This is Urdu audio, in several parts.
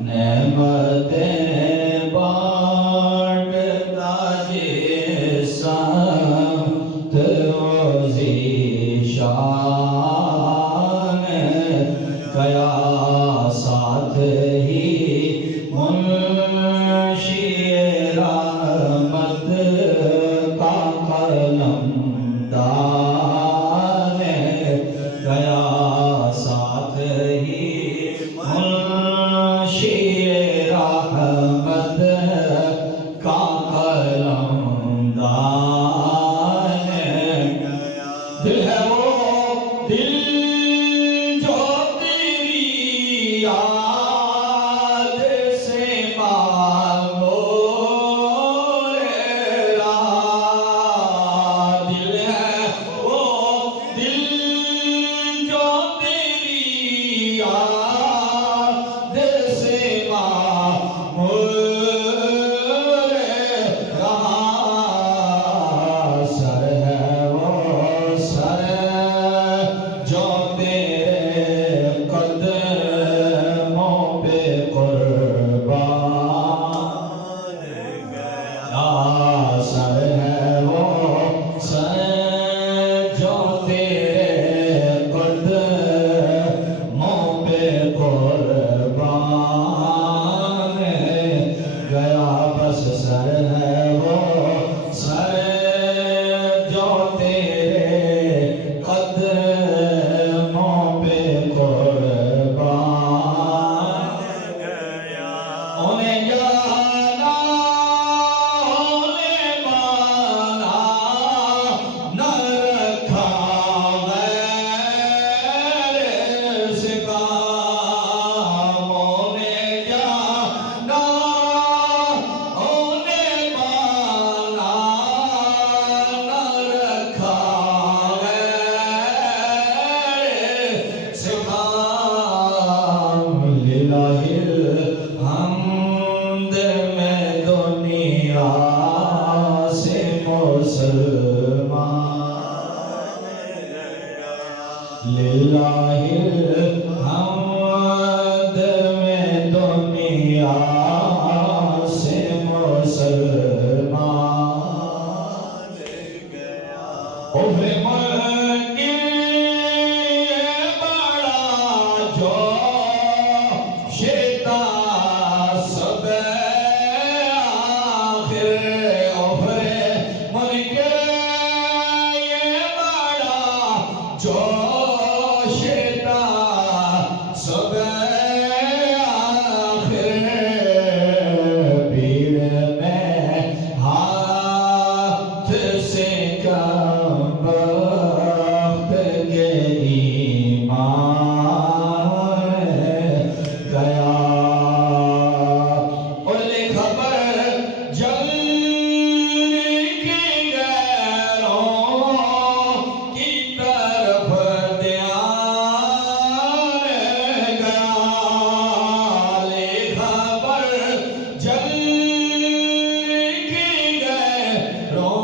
نعمتیں بانٹتا جس سمت ذیشان گیا ساتھ ہی منشی رحمت کا قلم دان گیا ساتھ ہی منشی رحمت کا قلم دان دل ہے وہ دل جو تیری یاد سے معمور رہا دل ہے وہ دل جو تیری یاد سے معمور رہا سر ہے وہ سر جو تیرے قدموں پہ قربان گیا سر ہے وہ سر جو تیرے قدموں پہ قربان گیا بس سر ہے وہ سر جو تیرے قدموں پہ قربان گیا انہیں جانا انہیں مانا نہ رکھا غیر سے کام انہیں جانا انہیں مانا نہ رکھا غیر سے کام للہ الحمد میں دنیا سے مسلمان للہ الحمد میں دنیا سے مسلمان ملک بڑا جو شیطا سب آخر ملک بڑا جو شیطا سب آخر بھیڑ میں ہاتھ سے کم وقت کے ایمان گیا اولے خبر جلنے کی غیروں کی طرف دھیان گیا لے خبر جلنے کی غیروں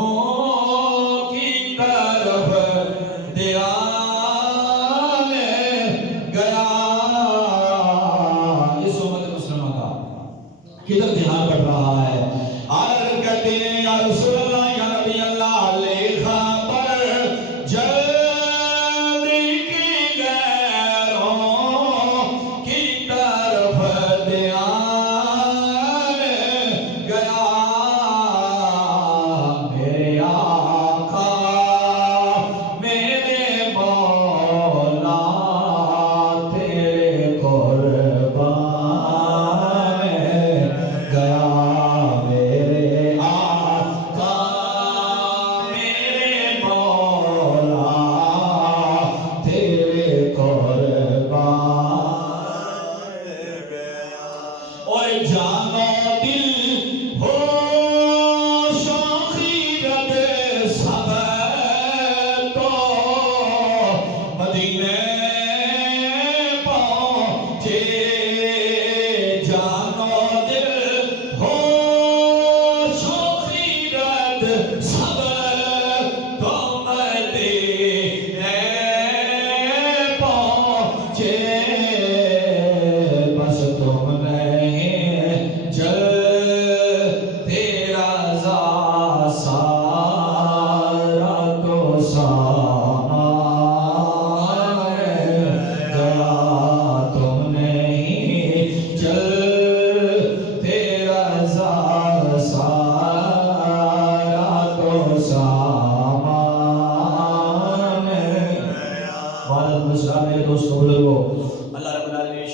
کی طرف دھیان گیا اس امت مسلمہ کا کدھر دھیان بڑھ رہا ہے عرض کہتے ہیں یا رسول اللہ یا نبی اللہ لے خبر جلنے کی غیروں کی طرف دھیان گیا میرے آقا میرے مولا تیرے قربان گیا میرے آقا میرے مولا تیرے قربان گیا اور جانو دل ہو شوخیرت سب تو مدینے پہنچے جانو دل ہو شوخیرت سب تو مدینے پہنچے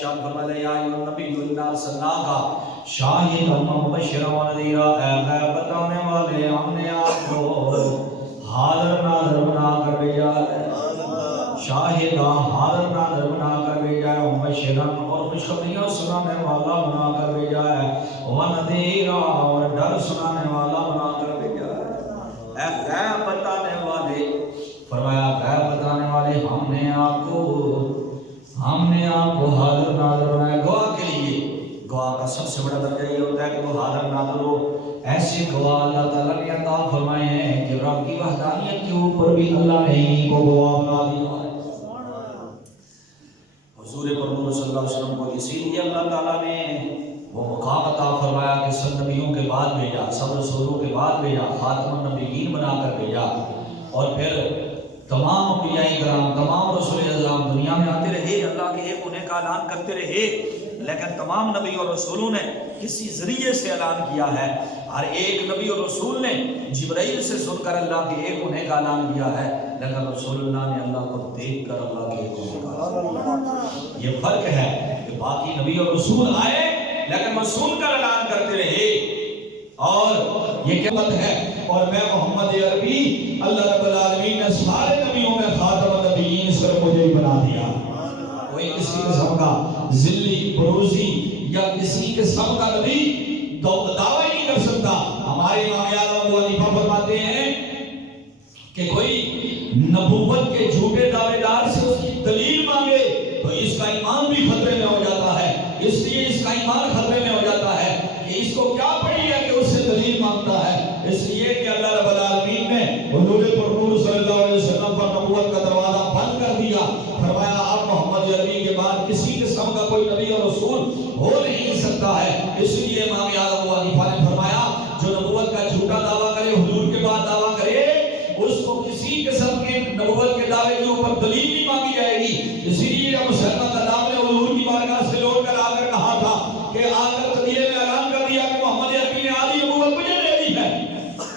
ارشاد فرمایا یا ایھا النبی انا ارسلناک شاہدا و مبشرا و نذیرا، اے غیب بتانے والے ہم نے آپ کو حاضر ناظر بنا کر بھیجا ہے، شاہدا حاضر ناظر بنا کر بھیجا ہے، مبشرا اور خوشخبریاں سنانے والا بنا کر بھیجا ہے، و نذیرا اور ڈر سنانے والا بنا کر بھیجا ہے۔ اے غیب بتانے والے، فرمایا غیب بتانے والے ہم نے آپ کو حاضر ناظر بنایا۔ گواہ کے لیے، گواہ کا سب سے بڑا درجہ یہ ہوتا ہے کہ وہ حاضر ناظر ہو۔ ایسے گواہ اللہ تعالیٰ نے عطا فرمائے ہیں کہ رب کی وحدانیت کے اوپر بھی اللہ نے ان کو گواہ بنا دیا ہے۔ حضور پرمور صلی اللہ علیہ وسلم کو اسی لیے اللہ تعالیٰ نے وہ مقام عطا فرمایا کہ سب نبیوں کے بعد بھیجا، سب رسولوں کے بعد بھیجا، خاتم النبیین بنا کر بھیجا، اور پھر تمام انبیاء کرام، تمام رسول اعظام دنیا میں آتے رہے، اللہ کے ایک ہونے کا اعلان کرتے رہے، لیکن تمام نبی اور رسولوں نے کسی ذریعے سے اعلان کیا ہے۔ ہر ایک نبی اور رسول نے جبرائیل سے سن کر اللہ کے ایک ہونے کا اعلان کیا ہے، لیکن رسول اللہ نے اللہ کو دیکھ کر اللہ کے ایک ہونے کا اعلان کیا۔ یہ فرق ہے کہ باقی نبی اور رسول آئے لیکن وہ سن کر اعلان کرتے رہے، اور یہ کیا بات ہے، اور میں محمد عربی اللہ رب العالمین نے سارے نبیوں میں خاتم النبیین صرف مجھے ہی بنا دیا۔ کوئی کسی قسم کا ذلی بروزی یا کسی قسم کا نبی دعویٰ نہیں کر سکتا۔ ہمارے امام اعظم ابو حنیفہ فرماتے ہیں کہ کوئی نبوت کے جھوٹے دعوے دار سے اس کی دلیل مانگے تو اس کا ایمان بھی خطرے میں ہو جاتا ہے، اس لیے اس کا ایمان خطرے میں ہو جاتا ہے کہ اس کو کیا پڑی ہے کہ اس سے دلیل مانگتا ہے۔ اس لیے کہ اللہ رب العالمین نے حضور پرمور صلی اللہ علیہ وسلم پر نبوت کا دروازہ بند کر دیا، فرمایا اب محمد عربی کے بعد کسی قسم کا کوئی نبی اور رسول ہو نہیں سکتا ہے۔ اس لیے امام اعظم ابو حنیفہ نے فرمایا جو نبوت کا جھوٹا دعویٰ کرے، حضور کے بعد دعویٰ کرے، اس کو کسی قسم کے نبوت کے دعوے کے اوپر دلیل نہیں مانگی جائے گی۔ اسی لیے مسلمہ قدام نے حضور کی بارگاہ سے لوٹ کر آ کر کہا تھا کہ آ کر قبیلے میں اعلان کر دیا کہ محمد عربی نے آدھی نبوت مجھے دے دی ہے،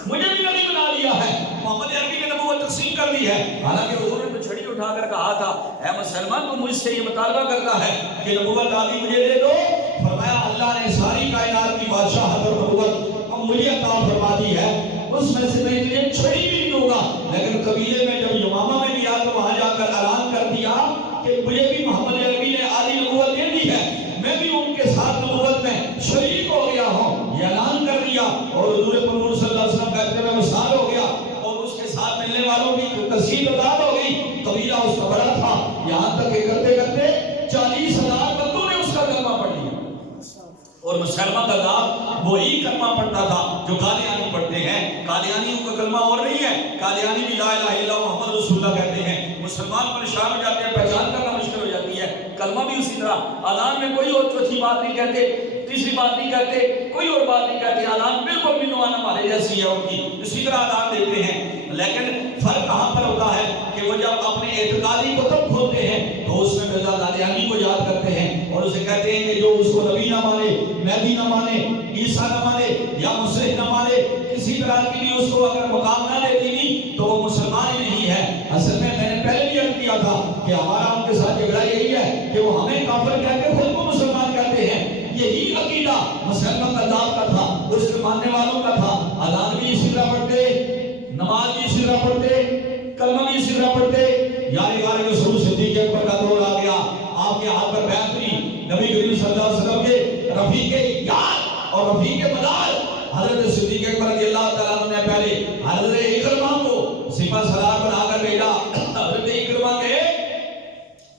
مجھے بھی نبی بنا دیا ہے، محمد عربی نے نبوت تقسیم کر دی ہے۔ حالانکہ حضور نے چھڑی اٹھا کر کہا تھا اے مسلمان تو مجھ سے یہ مطالبہ کرتا ہے کہ نبوت آدھی مجھے دے دو، فرمایا اللہ نے ساری کائنات کی بادشاہت اور نبوت اب مجھے عطا فرما دی ہے، اس میں سے میں تجھے چھڑی بھی نہیں دوں گا۔ لیکن قبیلے میں جب یمامہ میں گیا تو وہاں جا کر اعلان کر دیا کہ مجھے بھی محمد عربی نے آدھی نبوت دے دی ہے، میں بھی ان کے ساتھ نبوت میں شریک ہو گیا ہوں، یہ اعلان کر دیا، اور حضور پرمور صلی اللہ علیہ وسلم کا اتباع مثال ہو گیا، اور اس کے ساتھ ملنے والوں کی کثیر تعداد ہو گئی۔ قبیلہ اس کا بڑا تھا، یہاں تک کہ کرتے کرتے 40,000 بندوں نے اس کا کلمہ پڑھ لیا، اور مسلمہ کا نام وہی کلمہ پڑھتا تھا جو قادیانی پڑھتے ہیں۔ قادیانیوں کا کلمہ اور نہیں ہے، قادیانی بھی لا الہ الا اللہ محمد رسول اللہ کہتے ہیں۔ مسلمان پریشان ہو جاتے ہیں، پہچان کرنا مشکل ہو جاتی ہے۔ کلمہ بھی اسی طرح، اذان میں کوئی اور چوتھی بات نہیں کہتے، تیسری بات نہیں کہتے، کوئی اور بات نہیں کہتے، اذان بالکل منوان ہمارے جیسی ہے ان کی، اسی طرح اذان دیتے ہیں۔ لیکن فرق کہاں پر ہوتا ہے کہ وہ جب اپنے اعتقادی کتب کھولتے ہیں تو اس میں مرزا قادیانی کو یاد کرتے ہیں اور اسے کہتے ہیں کہ جو اس کو نبی نہ مانے، مہدی نہ مانے، عیسیٰ نہ مانے یا مسیح نہ مانے، کسی طرح کی بھی اس کو اگر مقام نہ دیتی نہیں تو وہ مسلمان ہی نہیں ہے۔ اصل میں نے پہلے بھی عرض کیا تھا کہ ہمارا ان کے ساتھ جھگڑا یہی ہے کہ وہ ہمیں کافر کہہ کے خود کو مسلمان کہتے ہیں۔ یہی عقیدہ مسلمہ قذاب کا تھا، اس کے ماننے والوں کا تھا۔ اذان بھی اسی طرح پڑھتے، نماز بھی اسی طرح پڑھتے، کلمہ بھی اسی طرح پڑھتے۔ یاری غار رسول صدیق اکبر کا دور آ گیا، آپ کے ہاتھ پر بیعت ہوئی، نبی کریم صلی اللہ علیہ وسلم کے رفیق یار اور رفیق مدار حضرت صدیق اکبر رضی اللہ تعالیٰ عنہ نے پہلے حضرت اکرمہ کو سپہ سالار بنا کر بھیجا۔ حضرت اکرمہ کے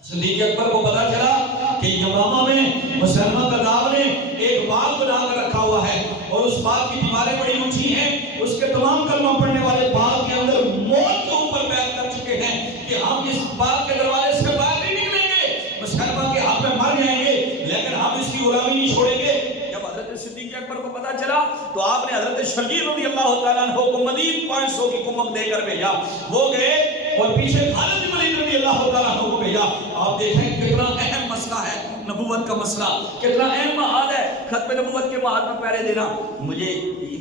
صدیق اکبر کو پتا چلا کہ یمامہ میں مسلمہ قذاب نے ایک باغ بنا کر رکھا ہوا ہے اور اس باغ کی دیواریں بڑی اونچی ہیں، اس کے تمام کلمہ پڑھنے والے باغ کے اندر موت کے اوپر بیعت کر چکے ہیں کہ ہم اس باغ کے دروازے سے باہر نہیں نکلیں گے، مسلمہ کے ہاتھ میں مر جائیں گے، لیکن ہم اس کی غلامی نہیں چھوڑیں گے۔ جب حضرت صدیق اکبر کو پتا چلا تو آپ نے حضرت شبیر رضی اللہ تعالیٰ عنہ کو مزید 500 کی کمک دے کر بھیجا، وہ گئے اور پیچھے خالد بن ولید رضی اللہ تعالیٰ عنہ کو بھیجا۔ آپ دیکھیں کتنا اہم مسئلہ ہے نبوت کا مسئلہ، کتنا اہم معاد ہے ختم نبوت کے معاد میں پہرے دینا۔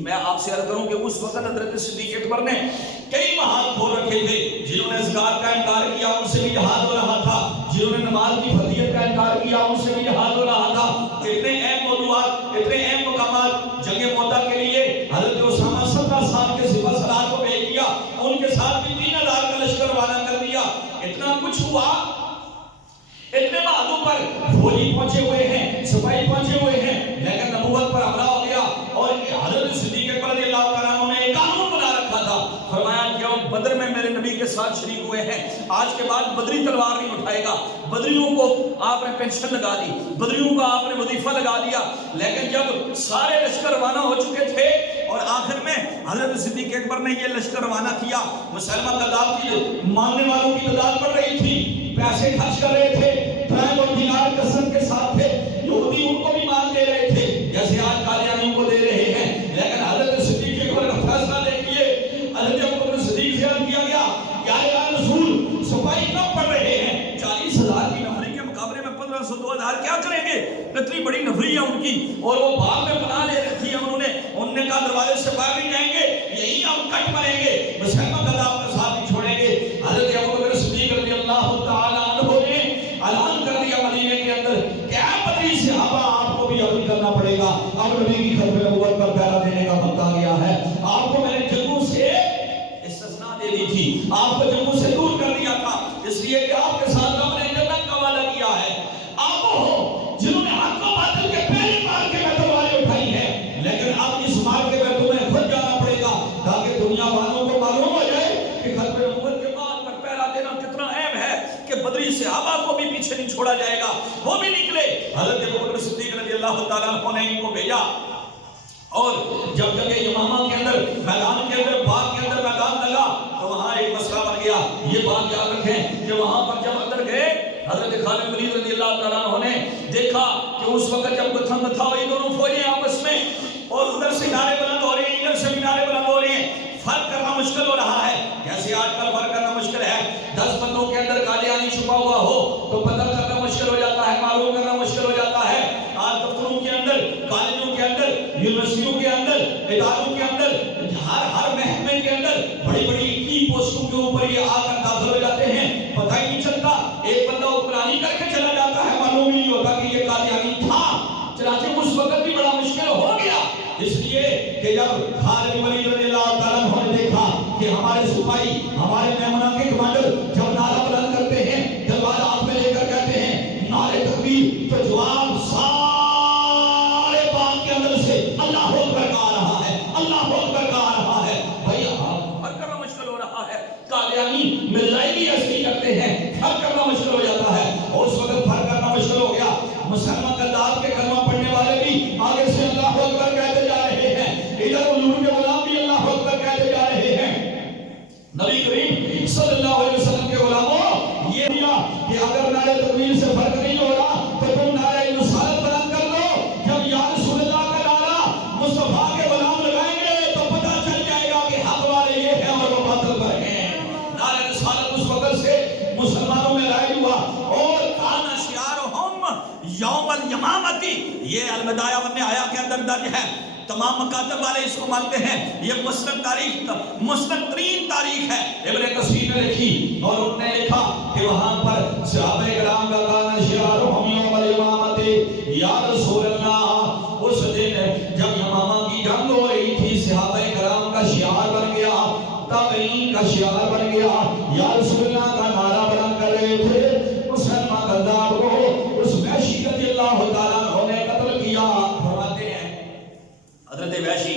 میں آپ سے عرض کروں کہ اس وقت حضرت صدیق اکبر نے کئی معاد کھول رکھے تھے، جنہوں نے زکات کا انکار کیا ان سے بھی جہاد ہو رہا تھا، جنہوں نے نماز کی فضیلت کا انکار کیا ان سے بھی یہ حال ہو رہا تھا. اتنے اہم موضوعات، اتنے اہم مقامات. جنگ موتا کے لیے حضرت اسامہ 17 سال کے سپہ سالار کو بھیج دیا، ان کے ساتھ بھی 3000 کا لشکر روانہ کر دیا. اتنا کچھ ہوا، اتنے بہادر پر فوجی پہنچے ہوئے ہیں، سپاہی پہنچے ہوئے ہیں، لیکن نبوت پر حملہ ہو گیا. اور حضرت صدیق اکبر رضی اللہ تعالیٰ عنہ نے ایک قانون بنا رکھا تھا. فرمایا کیوں بدر میں میرے نبی کے ساتھ شریک ہوئے ہیں، آج کے بعد بدری تلوار نہیں اٹھائے گا. بدریوں کو آپ نے پینشن لگا دی، بدریوں کو آپ نے وظیفہ لگا دیا. لیکن جب سارے لشکر روانہ ہو چکے تھے اور آخر میں حضرت صدیق اکبر نے یہ لشکر روانہ کیا، مسلمہ کذاب کی ماننے والوں کی تعداد بڑھ رہی تھی، پیسے خرچ کر رہے تھے، درہم اور دینار کثرت کے ساتھ تھے، یہودی ان کو بھی مال دے رہے تھے جیسے آج قادیانیوں کو دے رہے ہیں. لیکن حضرت صدیق اکبر کا فیصلہ دیکھیے. حضرت ابوبکر صدیق سے عرض کیا گیا یا رسول سپاہی کم پڑ رہے ہیں، 40,000 کی نفری کے مقابلے میں 1500 2000 کیا کریں گے؟ اتنی بڑی نفری ہے ان کی، اور وہ باغ میں پناہ لے رکھی ہے انہوں نے کہا دروازے سے باہر نہیں جائیں گے، یہی ہم کٹ مریں گے، مسلمہ کذاب کا ساتھ نہیں چھوڑیں گے. حضرت ابوبکر صدیق رضی اللہ تعالیٰ عنہ نے اعلان کر دیا مدینے کے اندر کہ اے بدری صحابہ آپ کو بھی عمل کرنا پڑے گا، اب نبی کی ختم نبوت پر پہرا دینے کا وقت آ گیا ہے. آپ کو میں نے جنگوں سے استثناء دے دی تھی، آپ کو جنگوں سے دور کر دیا تھا، اس لیے کہ آپ کے ساتھ رب نے جنت کا وعدہ کیا ہے. آپ ہو جنہوں نے حق و باطل کے پہلے مار کے میں تلواریں اٹھائی ہیں، لیکن اب اس مار کے میں تمہیں خود جانا پڑے گا تاکہ دنیا والوں کو معلوم ہو جائے کہ ختم نبوت کے بعد پر پہرا دینا کتنا اہم ہے، کہ بدری صحابہ کو بھی پیچھے نہیں چھوڑا جائے گا. وہ بھی نکلے. حضرت ابوبکر صدیق رضی اللہ تعالیٰ عنہ نے ان کو بھیجا، اور جب جگہ یمامہ کے اندر میدان کے اندر باغ کے اندر میدان لگا تو وہاں ایک مسئلہ بن گیا. یہ بات یاد رکھیں کہ وہاں پر جب اندر گئے حضرت خالد بن ولید رضی اللہ تعالیٰ عنہ نے دیکھا کہ اس وقت جب گتھم گتھا ہوئی دونوں فوجیں آپس میں، اور ادھر سے نعرے بلند ہو رہے ہیں، ادھر سے بھی نعرے بلند ہو رہے ہیں. فرق کرنا مشکل ہو رہا ہے، جیسے آج کل فرق کرنا مشکل ہے. 10 بندوں کے اندر قادیانی چھپا ہوا ہو تو پتہ کرنا مشکل ہو جاتا ہے، معلوم کرنا مشکل ہو جاتا ہے. آج دفتروں کے اندر، کالجوں کے اندر، یونیورسٹیوں کے اندر، اداروں کے اندر، ہر محکمے کے اندر بڑی بڑی کی پوسٹوں کے اوپر یہ آ کر داخل ہو جاتے ہیں، پتہ ہی نہیں چلتا. ایک بندہ حکمرانی کر کے چلا جاتا ہے، معلوم ہی نہیں ہوتا کہ یہ قادیانی تھا. چنانچہ اس وقت بھی بڑا مشکل ہو گیا، اس لیے کہ جب خالد بن ولید رضی اللہ تعالیٰ عنہ نے دیکھا کہ ہمارے سپاہی، ہمارے میمنہ کے کمانڈر جب نعرہ بلند کرتے ہیں، تلوار ہاتھ میں لے کر کہتے ہیں نعرے تکبیر، تو جواب سارے باغ کے اندر سے اللہ اکبر کا آ رہا ہے، اللہ اکبر کا آ رہا ہے. بھائی فرق کرنا مشکل ہو رہا ہے. قادیانی مرزائی بھی ایسے ہی کرتے ہیں، فرق کرنا مشکل ہو جاتا ہے. اور اس وقت فرق کرنا مشکل ہو گیا. مسلمہ کذاب کے کلمہ پڑھنے والے بھی آگے سے اللہ اکبر کہتے جا رہے ہیں، ادھر حضور کے غلام بھی اللہ اکبر کہتے جا رہے ہیں. نبی کریم صلی اللہ علیہ وسلم کے غلاموں یہ دیا کہ اگر نعرہ تکبیر سے فرق نہیں ہو رہا تو تم نعرہ رسالت بلند کر لو. جب یا رسول اللہ کا نعرہ مصطفیٰ کے غلام لگائیں گے تو پتہ چل جائے گا کہ حق والے یہ ہیں اور وہ باطل پر ہیں. نعرہ رسالت اس وقت سے مسلمانوں میں رائج ہوا، اور کان شعارہم یوم الیمامتی، یہ الوداع والنہایہ کے اندر درج ہے. تمام مکاتب والے اس کو مانتے ہیں، یہ مسند ترین تاریخ ہے. ابن کثیر نے لکھی، اور انہوں نے لکھا کہ وہاں پر صحابہ کرام کا کان شعارہم یوم الیمامتی یا رسول اللہ. اس دن جب یمامہ کی جنگ ہو رہی تھی، صحابہ کرام کا شعار بن گیا، تابعین کا شعار بن گیا، یا رسول اللہ کا نعرہ بلند کر رہے تھے. مسلمہ کذاب کو اس وحشی رضی اللہ تعالیٰ عنہ نے قتل کیا. فرماتے ہیں حضرت وحشی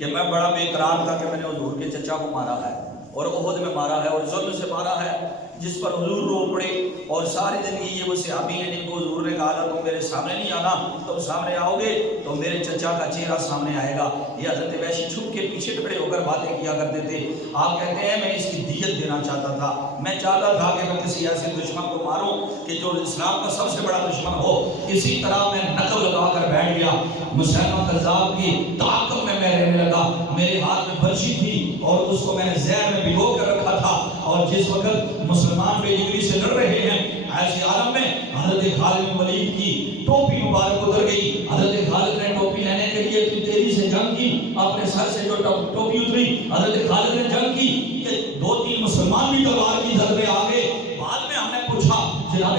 کہ میں بڑا بے قرار تھا کہ میں نے حضور کے چچا کو مارا ہے، اور احد میں مارا ہے، اور ظلم سے مارا ہے، جس پر حضور رو پڑے. اور ساری زندگی یہ وہ صحابی ہیں جن کو حضور نے کہا تھا تم میرے سامنے نہیں آنا، تم سامنے آؤ گے تو میرے چچا کا چہرہ سامنے آئے گا. یہ حضرت وحشی چھپ کے پیچھے کھڑے ہو کر باتیں کیا کرتے تھے. آپ کہتے ہیں میں اس کی دیت دینا چاہتا تھا، میں چاہتا تھا کہ میں کسی ایسے دشمن کو ماروں کہ جو اسلام کا سب سے بڑا دشمن ہو. اسی طرح میں نقب لگا کر بیٹھ گیا. مسلمہ کذاب کی تعاقب میں رہنے لگا. میرے ہاتھ میں برچی تھی اور اس کو میں نے زہر میں بھگو کر رکھا تھا، اور جس وقت مسلمان بے جگری سے لڑ رہے ہیں ایسی عالم میں حضرت خالد بن ولید کی ٹوپی مبارک اتر گئی. حضرت خالد نے ٹوپی لینے کے لیے تیزی سے جنگ کی، اپنے سر سے جو ٹوپی اتری حضرت خالد نے جنگ کی کہ 2-3 مسلمان بھی تلوار کی زد میں آ گئے. بعد میں ہم نے پوچھا جناب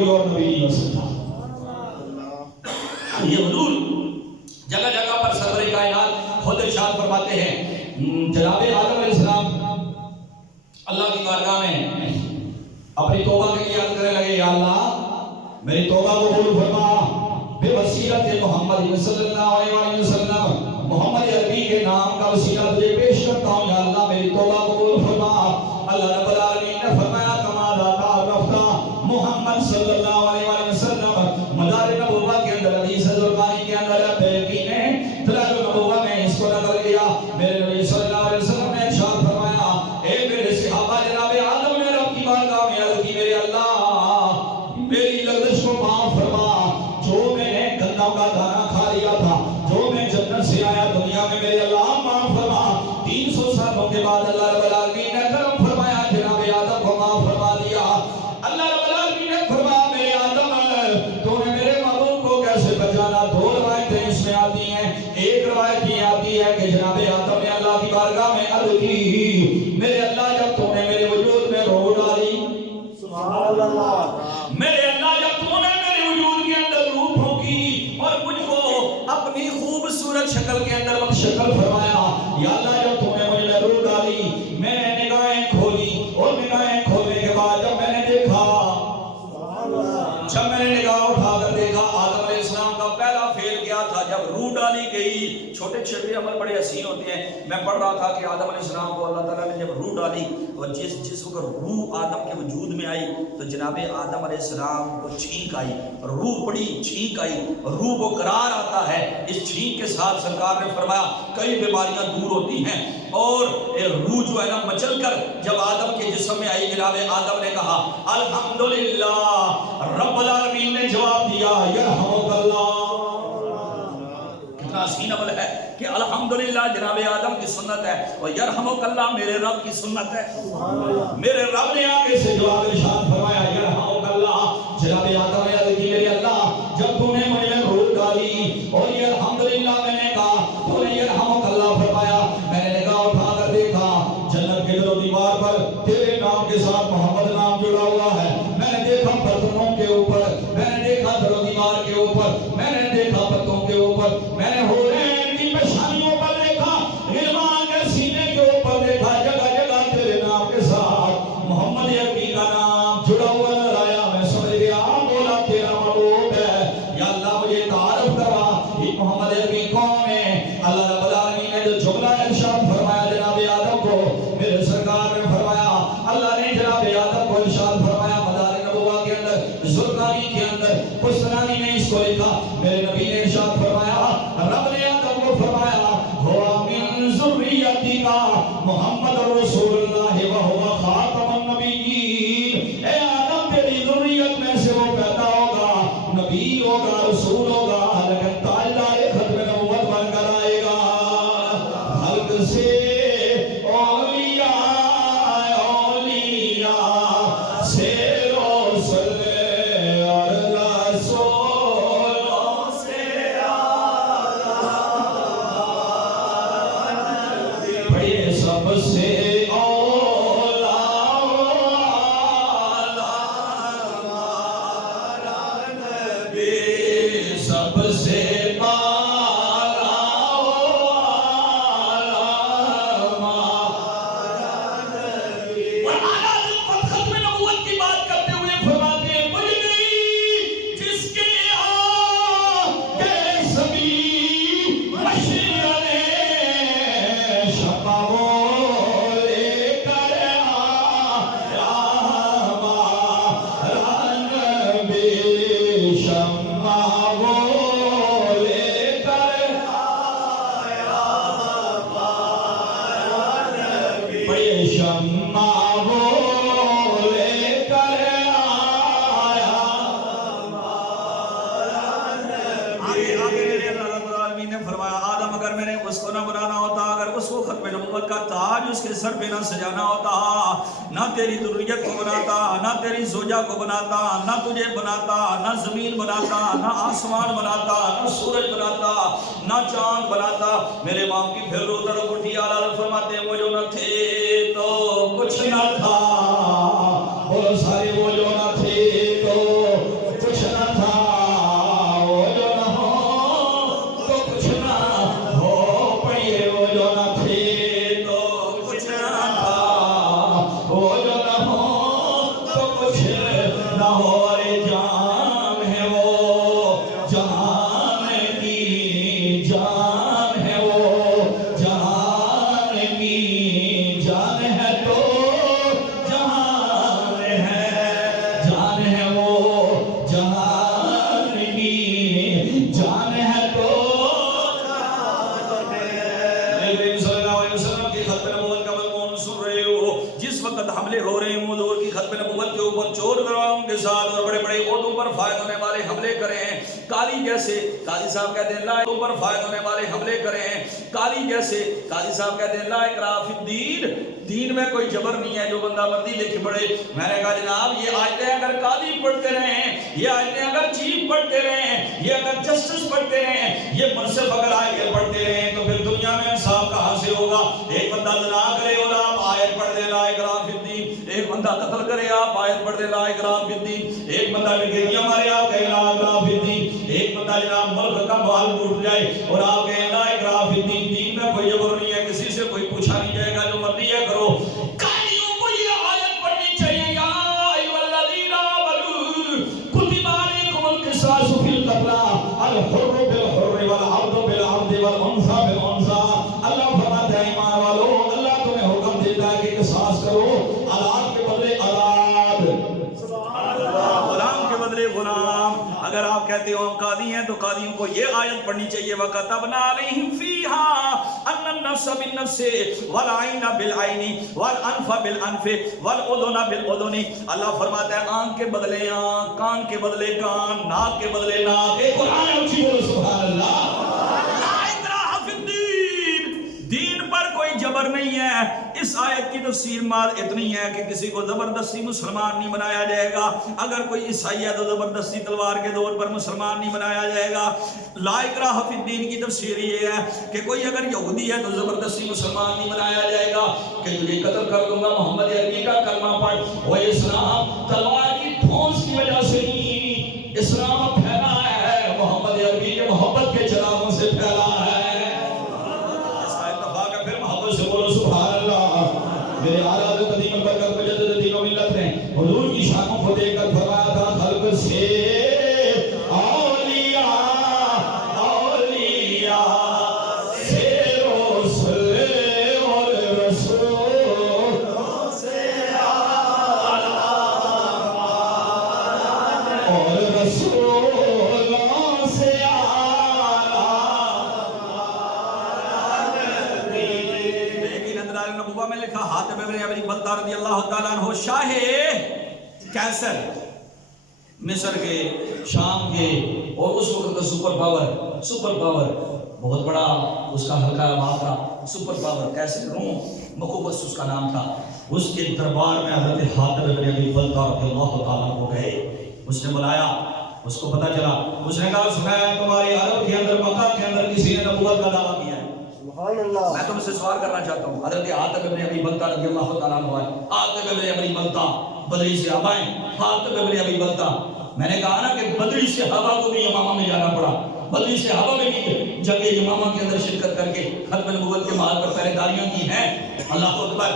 کوئی اور نبی نہیں ہو سکتا. یہ حضور جگہ جگہ پر سرور کائنات خود ارشاد فرماتے ہیں. جناب آدم علیہ السلام اللہ کی بارگاہ میں اپنی توبہ کے لیے عرض کرنے لگے، یا اللہ میری توبہ قبول فرما، بے وسیلت محمد صلی اللہ علیہ وسلم، محمد عربی کے نام کا وسیلہ تجھے پیش کرتا ہوں، یا اللہ میری توبہ قبول فرما. اللہ رب العالمین نے فرمایا کما ذاتا رفتا محمد صلی اللہ علیہ وسلم. مدار نبوت کے اندر حدیث زرقانی کے اندر بہقی نے دلائل نبوت میں اس کو نقل کیا. میرے نبی صلی اللہ علیہ وسلم نے ارشاد فرمایا، اے میرے صحابہ جناب آدم نے رب کی بارگاہ میں عرض کی، میرے اللہ میری لغزش کو معاف فرما، جو میں نے گندم کا دانہ کھا لیا تھا، جو میں جنت سے آیا دنیا میں، میرے اللہ معاف فرما. 300 سالوں کے بعد اللہ رب العالمین نے کرم فرمایا، جناب آدم کو معاف فرما دیا. اللہ رب العالمین نے فرمایا، میرے آدم تو نے میرے محبوب کو کیسے بچانا؟ 2 روایتیں اس میں آتی ہیں. ایک روایت یہ آتی ہے کہ جناب آدم نے اللہ کی بارگاہ میں عرض کی، میرے اللہ جب تو نے میرے وجود میں روح ڈالی، سبحان اللہ، میرے اللہ جب تو نے میرے وجود کے اندر روح پھونکی اور مجھ کو اپنی خوبصورت شکل کے اندر شکل فرمایا، یا اللہ جب تو نے مجھ میں روح ڈالی، میں نے نگاہیں کھولی اور نگاہیں کھولنے کے بعد جب میں نے دیکھا، جب میں نے نگاہ اٹھا کر دیکھا، آدم علیہ السلام کا پہلا فعل کیا تھا جب روح ڈالی گئی. چھوٹے چھوٹے عمل بڑے حسین ہوتے ہیں. میں پڑھ رہا تھا کہ آدم علیہ السلام کو اللہ تعالیٰ نے جب روح ڈالی اور جس وقت روح آدم کے وجود میں آئی تو جناب آدم علیہ السلام کو چھینک آئی، روح پڑی، چھینک آئی، روح کو قرار آتا ہے. اس چھینک کے ساتھ سرکار نے فرمایا کئی بیماریاں دور ہوتی ہیں. اور روح جو ہے نا مچل کر جب آدم کے جسم میں آئی، جناب آدم نے کہا الحمدللہ. رب العالمین نے جواب دیا یرحمک اللہ. کتنا حسین عمل ہے کہ الحمدللہ جناب آدم کی سنت ہے اور یرحمک اللہ میرے رب کی سنت ہے. میرے رب نے آگے سے جواب ارشاد فرمایا یرحمک اللہ. جناب آدم نے عرض کی، میرے اللہ جب تو نے مجھ میں روح ڈالی اور یہ الحمدللہ میں نے کہا، تو نے یرحمک اللہ فرمایا. میں نے نگاہ اٹھا کر دیکھا جنت کے در و دیوار پر تیرے نام کے ساتھ محمد نام جڑا ہوا ہے. میں نے دیکھا برتنوں کے اوپر، میں نے دیکھا در و دیوار کے اوپر، میں نے دیکھا پتوں کے اوپر، میں نے حورین کی پیشانیوں پر دیکھا، غلمان کے سینے کے اوپر دیکھا، جگہ جگہ تیرے نام کے ساتھ محمد عربی کا نام جڑا ہوا نظر آیا. میں سمجھ گیا مولا تیرا محبوب ہے. یا اللہ مجھے تعارف کرا یہ محمد عربی کون ہے. اللہ رب العالمین نے جو جملہ ارشاد فرمایا جناب آدم کو، میرے سرکار نے فرمایا، اللہ نے جناب آدم کو ارشاد فرمایا مدار نبوت کے اندر زرقانی کے اندر پشتنانی نے اس کو لکھا. میرے نبی نے ارشاد فرمایا، رب نے آدم کو فرمایا ہوا من ذریتی کا محمد رسول اللہ وہو خاتم النبیین. اے آدم تیری ذریت میں سے وہ پیدا ہوگا، نبی ہوگا، رسول ہوگا، لیکن تاجدار ختم نبوت بن کر آئے گا. خلق سے اولیاء، اولیاء سے رسول اور رسولوں سے پڑھیے سب سے سب سے اس کے سر پہ نہ سجانا ہوتا، نہ تیری ذریت کو بناتا، نہ تیری زوجہ کو بناتا، نہ تجھے بناتا، نہ زمین بناتا، نہ آسمان بناتا، نہ سورج بناتا، نہ چاند بناتا. میرے ماں کی پھر رو در اٹھی آلہ فرماتے ہیں وہ جو نہ تھے تو کچھ نہ تھا، اور سارے وہ جو نہ تھے تو قوم کے ساتھ اور بڑے بڑے عہدوں پر فائد ہونے والے حملے کرے ہیں، قاضی جیسے، قاضی صاحب کہتے ہیں لا پر فائد ہونے والے حملے کرے ہیں، قاضی جیسے، قاضی صاحب کہتے ہیں لا اکراہ فی الدین، دین میں کوئی جبر نہیں ہے، جو بندہ مرضی لکھ پڑے۔ میں نے کہا جناب یہ آیتیں اگر قاضی پڑھتے رہیں، یہ آیتیں اگر چیف پڑھتے رہیں، یہ اگر جسٹس پڑھتے رہیں، یہ منصف اگر آیتیں پڑھتے رہیں تو پھر دنیا میں انصاف کہاں سے ہوگا؟ ایک بندہ زنا کرے اور آپ آیت پڑھ دیں لا اکراہ فی الدین، ایک بندہ قتل کرے آپ آیت پڑھ دیں لا اکراہ فی الدین، ایک بندہ ڈکیتیاں مارے آپ کہیں لا اکراہ فی الدین، ایک بندہ جناب ملک کا بال ٹوٹ جائے اور آپ کہیں لا اکراہ فی الدین، دین میں کوئی جبر نہیں ہے، کسی سے کوئی پوچھا نہیں جائے گا، جو مرضی ہے کرو۔ قاضیوں کو یہ آیت پڑھنی چاہیے، یا ایھا الذین آمنوا کتب علیکم القصاص فی القتلی الحر بالحر والعبد بالعبد والانثى بالانثى۔ اللہ فرماتا ہے ایمان والو، اللہ تمہیں حکم دیتا ہے کہ قصاص کرو، اولاد کے بدلے اولاد، غلام کے بدلے غلام۔ اگر آپ کہتے ہو ہم قاضی ہیں تو قاضیوں کو یہ آیت پڑھنی چاہیے وَكَتَبْنَا عَلَيْهِمْ فِيهَا أَنَّ النَّفْسَ بِالنَّفْسِ وَالْعَيْنَ بِالْعَيْنِ وَالْأَنْفَ بِالْأَنْفِ وَالْأُذُنَ بِالْأُذُنِ۔ اللہ فرماتا ہے آنکھ کے بدلے آنکھ، کان کے بدلے کان، ناک کے بدلے ناک۔ ایک قرآن ہے اچھی بولو سبحان اللہ۔ لا اکراہ فی الدین، دین پر کوئی جبر نہیں ہے۔ اس آیت کی تفسیر مال اتنی ہے کہ کسی کو زبردستی مسلمان نہیں بنایا جائے گا، اگر کوئی عیسائی ہے تو زبردستی تلوار کے دور پر مسلمان نہیں بنایا جائے گا۔ لا اکراہ فی الدین کی تفسیر یہ ہے کہ کوئی اگر یہودی ہے تو زبردستی مسلمان نہیں بنایا جائے گا کہ تجھے قتل کر دوں گا محمد عربی کا کلمہ پڑھ۔ وہ اسلام تلوار کی ٹھونس کی وجہ سے نہیں، اسلام پھیلا ہے محمد عربی کے محبت کے چراغوں سے پھیلا ہے۔ سبحان اللہ۔ میرے اعلیٰ قدیم البرکت مجدد دین و ملت نے حضور کی شانوں کو دیکھ کر فرمایا تھا خلق سے اولیاء اولیاء سے رسول اور رسول سے اعلیٰ اور رسولوں سے نبوہ میں لکھا حاتب بن ابی بلتہ رضی اللہ تعالیٰ عنہ شاہ کیسر، مصر کے، شام کے، اور اس وقت کا سپر پاور بہت بڑا اس کا حلقہ وہاں تھا، سپر پاور کیسر، روم مقوبس اس کا نام تھا۔ اس کے دربار میں حضرت حاتب بن ابی بلتہ رضی اللہ تعالیٰ عنہ گئے، اس نے بلایا، اس کو پتہ چلا، اس نے کہا سنایا تمہاری عرب کے اندر، مکہ کے اندر کسی نے نبوت کا دعویٰ کیا ہے۔ میں تم سے سوال کرنا چاہتا ہوں، حضرت حاتب بن ابی بلتہ رضی اللہ تعالیٰ عنہ ہے، حاتب بن ابی بلتہ بدری صحابہ ہیں، حاتب بن ابی بلتہ، میں نے کہا نا کہ بدری صحابہ کو بھی یمامہ میں جانا پڑا، بدری صحابہ میں بھی جنگ یمامہ کے اندر شرکت کر کے ختم نبوت کے مال پر پہرے داریاں کی ہیں۔ اللہ اکبر۔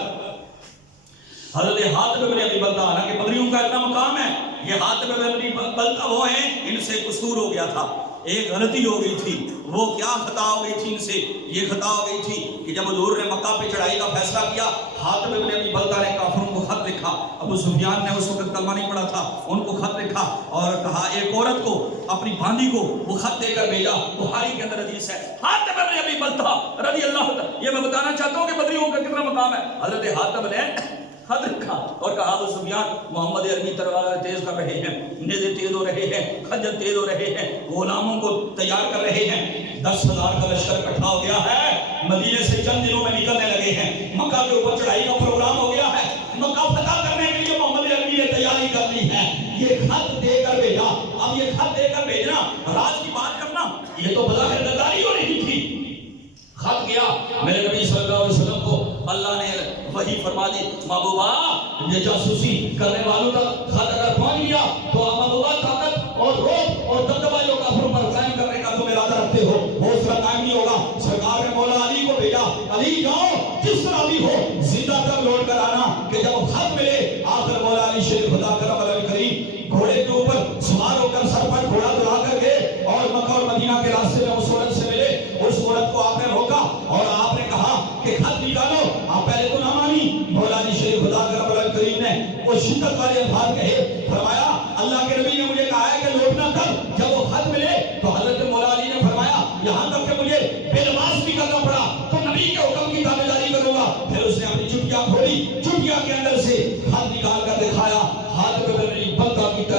حضرت حاتب بن ابی بلتہ، حالانکہ بدریوں کا اتنا مقام ہے، یہ حاتب بن ابی بلتہ وہ ہیں، ان سے قصور ہو گیا تھا، ایک غلطی ہو گئی تھی۔ وہ کیا خطا ہو گئی تھی ان سے؟ یہ خطا ہو گئی تھی کہ جب حضور نے مکہ پہ چڑھائی کا فیصلہ کیا، حاتب بن ابی بلتہ نے کافروں کو خط لکھا، ابو سفیان نے اس وقت کلمہ نہیں پڑھا تھا، ان کو خط لکھا اور کہا ایک عورت کو، اپنی باندی کو وہ خط دے کر بھیجا، بخاری کے اندر حدیث ہے۔ حاتب بن ابی بلتہ رضی اللہ عنہ، یہ میں بتانا چاہتا ہوں کہ بدریوں کا کتنا مقام ہے۔ حضرت حاتب نے خط لکھا اور کہا ابو سفیان محمد عربی تلوار تیز کر رہے ہیں، نیزے تیز ہو رہے ہیں، خنجر تیز ہو رہے ہیں، غلاموں کو تیار کر رہے ہیں، 10,000 کا لشکر اکٹھا ہو گیا ہے، مدینے سے چند دنوں میں نکلنے لگے ہیں، مکہ کے اوپر چڑھائی کا پروگرام ہو گیا ہے، مکہ فتح کرنے کے لیے محمد عربی نے تیاری کر لی ہے، یہ خط دے کر بھیجا۔ اب یہ خط دے کر بھیجنا، راز کی بات کرنا، یہ تو بظاہر غداری ہو رہی تھی۔ خط گیا میرے نبی صلی اللہ علیہ وسلم کو، اللہ نے وحی فرما دی، محبوبہ یہ جاسوسی کرنے والوں تک خط اگر پہنچ گیا تو محبوبہ طاقت اور روب اور دبدبہ جو کافروں پر قائم کرنے کا تم ارادہ رکھتے ہو وہ اس کا قائم نہیں ہوگا۔ سرکار نے مولا علی کو بھیجا، علی جاؤ جس طرح بھی ہو زندہ تک لوٹ کر آنا، کہ جب خط ملے آخر مولا علی شریف خدا کرم علی کریم گھوڑے کے اوپر سوار ہو کر سر پر گھوڑا دلا کر گئے اور مکہ اور مدینہ کے راستے میں اس عورت سے ملے۔ اس عورت کو آپ نے روکا اور آپ نے کہا کہ خط نکالو، آپ پہلے تو نہ مانی، مولا علی شریف خدا کرم علی کریم نے وہ شدت والے الفاظ کہے، فرمایا اللہ کے نبی نے مجھے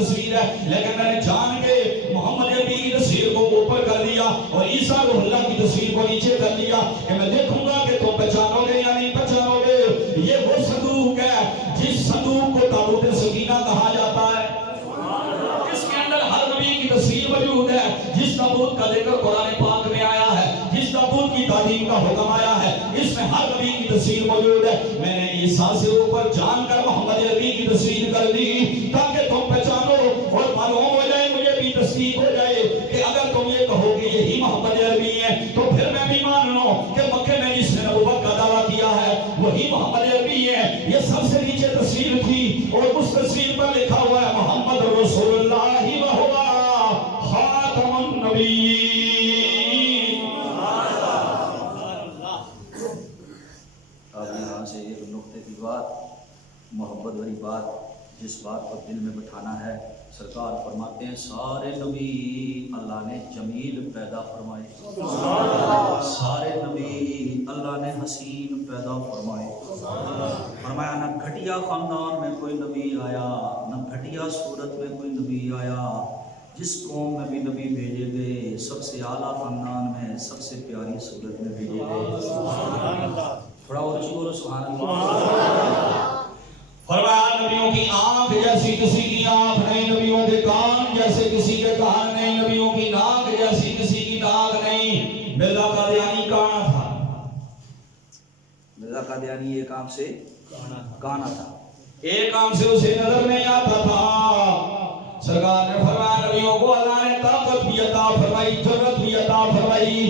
تصویر ہے، لیکن میں نے جان کے محمد عربی کی تصویر کو اوپر کر دیا اور عیسیٰ روح اللہ کی تصویر کو نیچے کر دیا کہ میں دیکھوں گا کہ تم پہچانو گے یا نہیں پہچانو گے۔ یہ وہ صندوق ہے جس صندوق کو تابوت سکینہ کہا جاتا ہے، جس کے اندر ہر نبی کی تصویر موجود ہے، جس تابوت کا ذکر قرآن پاک میں آیا ہے، جس تابوت کی تعلیم کا حکم آیا ہے، اس میں ہر نبی کی تصویر موجود ہے۔ میں نے عیسیٰ سے اوپر جان کر محمد عربی کی تصویر کر دی تاکہ تم پہچانو اور معلوم ہو جائے، مجھے بھی تصدیق ہو جائے کہ اگر تم یہ کہو کہ یہی محمد عربی ہے تو پھر میں بھی مان لوں کہ مکے میں جس نے نبوت کا دعویٰ کیا ہے وہی محمد عربی ہے۔ یہ سب سے نیچے تصویر تھی اور اس تصویر پر لکھا ہوا ہے محمد رسول اللہ وہو خاتم النبیین۔ اب یہاں سے ایک نقطے کی بات، محبت والی بات، جس بات کو دل میں بٹھانا ہے، سرکار فرماتے ہیں سارے نبی اللہ نے جمیل پیدا فرمائے، سارے نبی اللہ نے حسین پیدا فرمائے۔ فرمایا نہ گھٹیا خاندان میں کوئی نبی آیا، نہ گھٹیا صورت میں کوئی نبی آیا۔ جس قوم میں بھی نبی بھیجے گئے سب سے اعلیٰ خاندان میں سب سے پیاری صورت میں بھیجے گئے۔ تھوڑا اور اچھی بولو سبحان اللہ۔ فرمایا نبیوں کی آنکھ جیسی کسی کی آنکھ نہیں، نبیوں کے کان جیسے کسی کے کان نہیں، نبیوں کی ناک جیسی کسی کی ناک نہیں۔ مرزا قادیانی کانا تھا، مرزا قادیانی ایک آنکھ سے کانا تھا، ایک آنکھ سے اسے نظر نہیں آتا تھا۔ سرکار نے فرمایا نبیوں کو اللہ نے طاقت بھی عطا فرمائی، جرأت بھی عطا فرمائی۔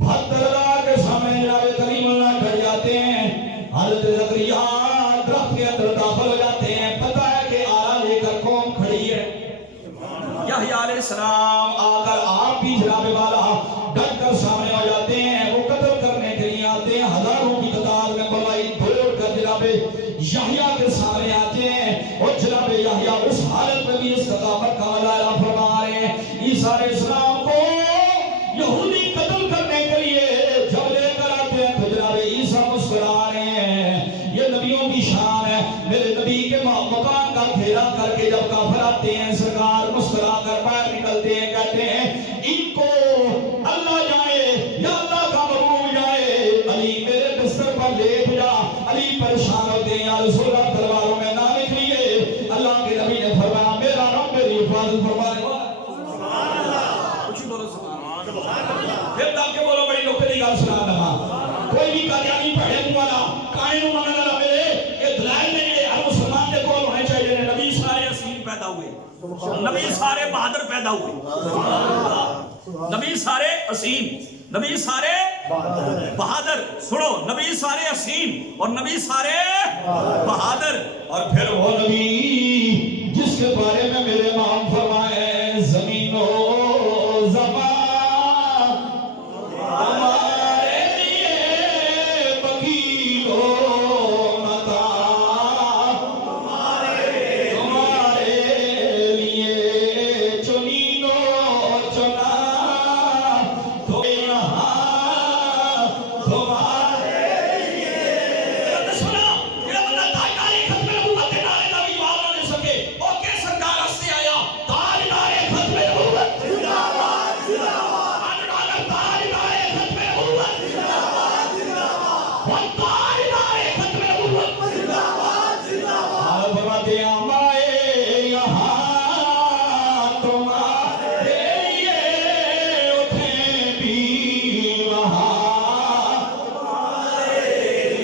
72,000 کے سامنے جناب کریم اللہ کھڑ جاتے ہیں، حضرت زکریا درخت کے اندر داخل ہو جاتے ہیں، پتہ ہے کہ آلہ لے کر قوم کھڑی ہے۔ یحییٰ علیہ السلام آ کر آپ بھی جناب والا ڈٹ کر سامنے ہو جاتے ہیں، وہ قتل کرنے کے لیے آتے ہیں، ہزاروں کی تعداد میں بڑائی دوڑ کر جناب یحییٰ کے سامنے آتے ہیں اور جناب یحییٰ اس حالت میں بھی استقامت کا مظاہرہ فرما رہے ہیں۔ عیسیٰ علیہ السلام کو یہودی قتل کرنے کے لیے جب لے کر آتے ہیں تو جناب عیسیٰ مسکرا رہے ہیں۔ یہ نبیوں کی شان ہے، میرے نبی کے مکان کا گھیرا کر کے جب کافر آتے ہیں سرکار مسکرا کر باہر نکلتے ہیں، کہتے ہیں ان کو اللہ جائے یا اللہ کا محبوب جائے، علی میرے بستر پر لیٹ جا۔ علی پریشان ہوتے ہیں، یا رسول اللہ تلواروں میں نہ نکلیے۔ اللہ کے نبی نے فرمایا میرا رب میری حفاظت فرمائے گا۔ پھر تب کے بولو بڑی لوگ کی گل سنا دہا، کوئی بھی قادیانی پڑھے منہ والا قائم منن والا میرے یہ دلائل نے جڑے ہر مسلمان کے کول ہونے چاہیے۔ نبی سارے حسین پیدا ہوئے، نبی سارے بہادر پیدا ہوئے، نبی سارے حسین، نبی سارے بہادر۔ سنو، نبی سارے حسین اور نبی سارے بہادر۔ اور پھر وہ نبی جس کے بارے میں میرے امام فرمائے زمین و زمان ہمارے لیے وکیل و متا، تمہارے لیے چنین و چنا، تو یہاں تمہارے لیے۔ سنا یہ بندہ تاجدار ختم نبوت کے نعرے کا بھی جواب نہ دے سکے، اور کہ سرکار ہستے آیا تاجدار ختم نبوت زندہ باد، زندہ باد، تاجدار ختم نبوت زندہ باد، زندہ باد، تاجدار ختم نبوت زندہ باد، زندہ باد۔ فرماتے ہیں مائے یہاں تمہارے لیے اٹھیں بھی وہاں،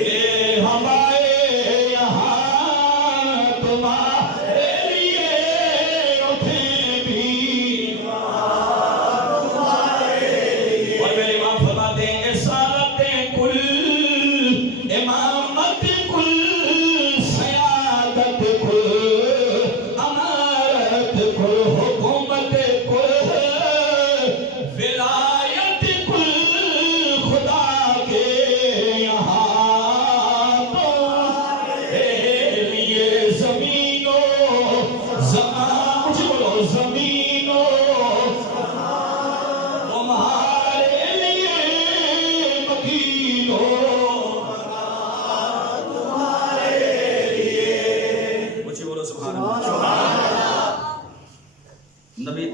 یہ ہمارے یہاں تمہارے لیے اٹھیں بھی وہاں، اور میرے امام فرماتے ہیں اصالت کل، امامت کل، سیادت کل، امارت کل، حکومت کل، ولایت کل، خدا کے یہاں تمہارے لیے زمین و زمان، مجھے بولو زمین و تمہارے لیے وکیل و تمہارے لیے، مجھے بولو سبحان اللہ۔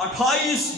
28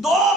2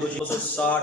260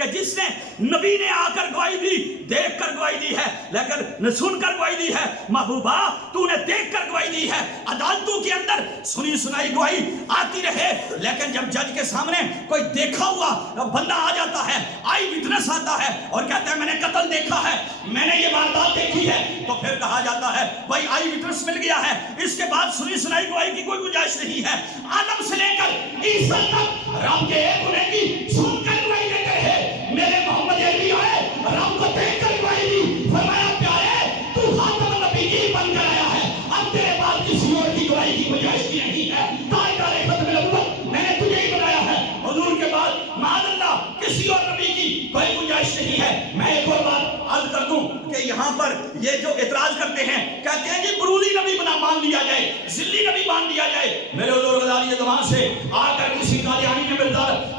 کہ جس نے نبی نے آ کر گواہی دی، دیکھ کر گواہی دی ہے، لیکن سن کر گواہی دی ہے، محبوبہ تو نے دیکھ کر گواہی دی ہے۔ عدالتوں کے اندر سنی سنائی گواہی آتی رہے، لیکن جب جج کے سامنے کوئی دیکھا ہوا بندہ آ جاتا ہے، آئی وٹنس آتا ہے اور کہتا ہے میں نے قتل دیکھا ہے، میں نے یہ واردات دیکھی ہے، تو پھر کہا جاتا ہے بھائی آئی وٹنس مل گیا ہے، اس کے بعد سنی سنائی گواہی کی کوئی گنجائش نہیں ہے۔ آدم سے لے کر عیسیٰ تک رب کے ایک ہونے کی سن کر گواہی دیتے ہیں۔ میرے محمد علی آئے، رب کو دیکھ کر گواہی دی، فرمایا پیارے تو خاتم النبیین بن کر آیا ہے، اب تیرے بعد کسی اور کی گواہی کی گنجائش کی نہیں ہے، تاجدار ختم نبوت میں نے تجھے ہی بنایا ہے، حضور کے بعد معاذ اللہ کسی اور نبی کی کوئی گنجائش نہیں ہے۔ میں ایک اور بات عرض کر دوں کہ یہاں پر یہ جو اعتراض کرتے ہیں، کہتے ہیں جی برودی نبی بنا مان لیا جائے، ذلی نبی مان لیا جائے۔ میرے حضور غزالی زبان سے آ کر کسی قادیانی نے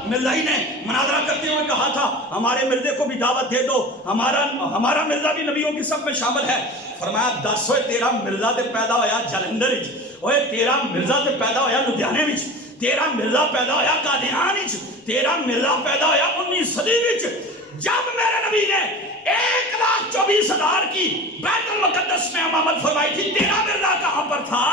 مرزائی نے مناظرہ کرتے ہوئے کہا تھا ہمارے مرزے کو بھی دعوت دے دو، ہمارا مرزا بھی نبیوں کی صف میں شامل ہے۔ فرمایا دس ہوئے تیرا مرزا تے پیدا ہویا جلندر وچ، اوے تیرا مرزا تے پیدا ہویا لدھیانے وچ، تیرا مرزا پیدا ہویا قادیان وچ، تیرا مرزا پیدا ہویا 19 صدی وچ۔ جب میرے نبی نے 1,24,000 کی بیت المقدس میں امامت فرمائی تھی، تیرا مرزا کہاں پر تھا؟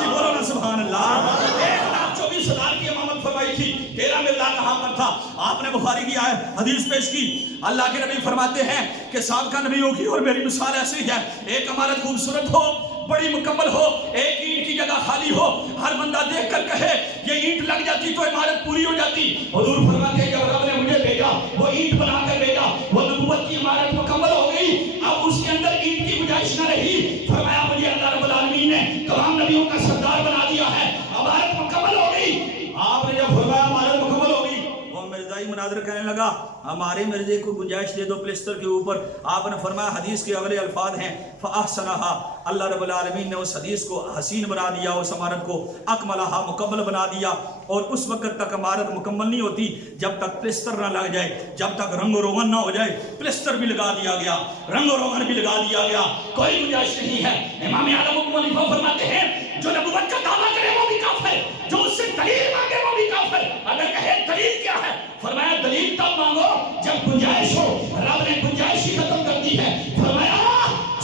جی بولو نا سبحان اللہ۔ 1,24,000 کی امامت فرمائی تھی، تیرا مرزا کہاں پر تھا؟ آپ نے بخاری کی حدیث پیش کی، اللہ کے نبی فرماتے ہیں کہ سابقہ نبیوں کی اور میری مثال ایسی ہے، ایک عمارت خوبصورت ہو، بڑی مکمل ہو، ایک اینٹ کی جگہ خالی ہو، ہر بندہ دیکھ کر کہے یہ اینٹ لگ جاتی تو عمارت پوری ہو جاتی۔ حضور فرماتے ہیں جب رب نے مجھے بھیجا، وہ اینٹ بنا کر بھیجا، وہ نبوت کی عمارت مکمل ہو گئی، اب اس کے اندر اینٹ کی گنجائش نہ رہی۔ فرمایا مجھے اللہ رب العالمین نے تمام نبیوں کا سردار بنا دیا ہے، عمارت مکمل ہو گئی۔ آپ نے جب فرمایا عمارت مکمل ہو گئی، وہ مرزائی مناظر کہنے لگا ہمارے مرزے کو گنجائش دے دو پلسٹر کے اوپر۔ آپ نے فرمایا حدیث کے اگلے الفاظ ہیں فَأَحْسَنَهَا، اللہ رب العالمین نے اس حدیث کو حسین بنا دیا، اس عمارت کو اکملہا مکمل بنا دیا۔ اور اس وقت تک عمارت مکمل نہیں ہوتی جب تک پلسٹر نہ لگ جائے، جب تک رنگ و روغن نہ ہو جائے۔ پلسٹر بھی لگا دیا گیا، رنگ و روغن بھی لگا دیا گیا، کوئی گنجائش نہیں ہے۔ امام اعظم ابو حنیفہ فرماتے ہیں جو نبوت کا دعویٰ کرے وہ بھی کافر، جو اس سے دلیل مانگے وہ بھی کافر۔ اگر کہے دلیل کیا ہے، فرمایا دلیل تب مانگو جب گنجائش ہو، رب نے گنجائش ہی ختم کر دی ہے۔ فرمایا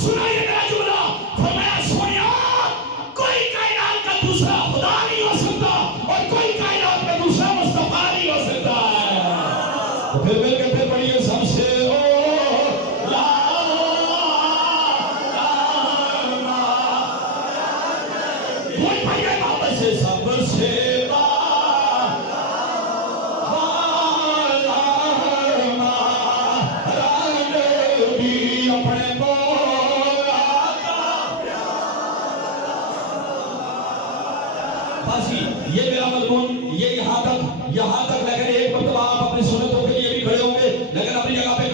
سنائیے میرا جملہ، فرمایا سونیا کوئی کائنات کا دوسرا خدا نہیں ہو سکتا اور کوئی کائنات کا دوسرا مصطفیٰ نہیں ہو سکتا ہے۔ پھر مل کے پھر پڑھیے سب سے سب سے یہ میرا مضمون یہ یہاں تک، لیکن ایک مرتبہ آپ اپنی سنتوں کے لیے بھی کھڑے ہوں گے، لیکن اپنی جگہ پہ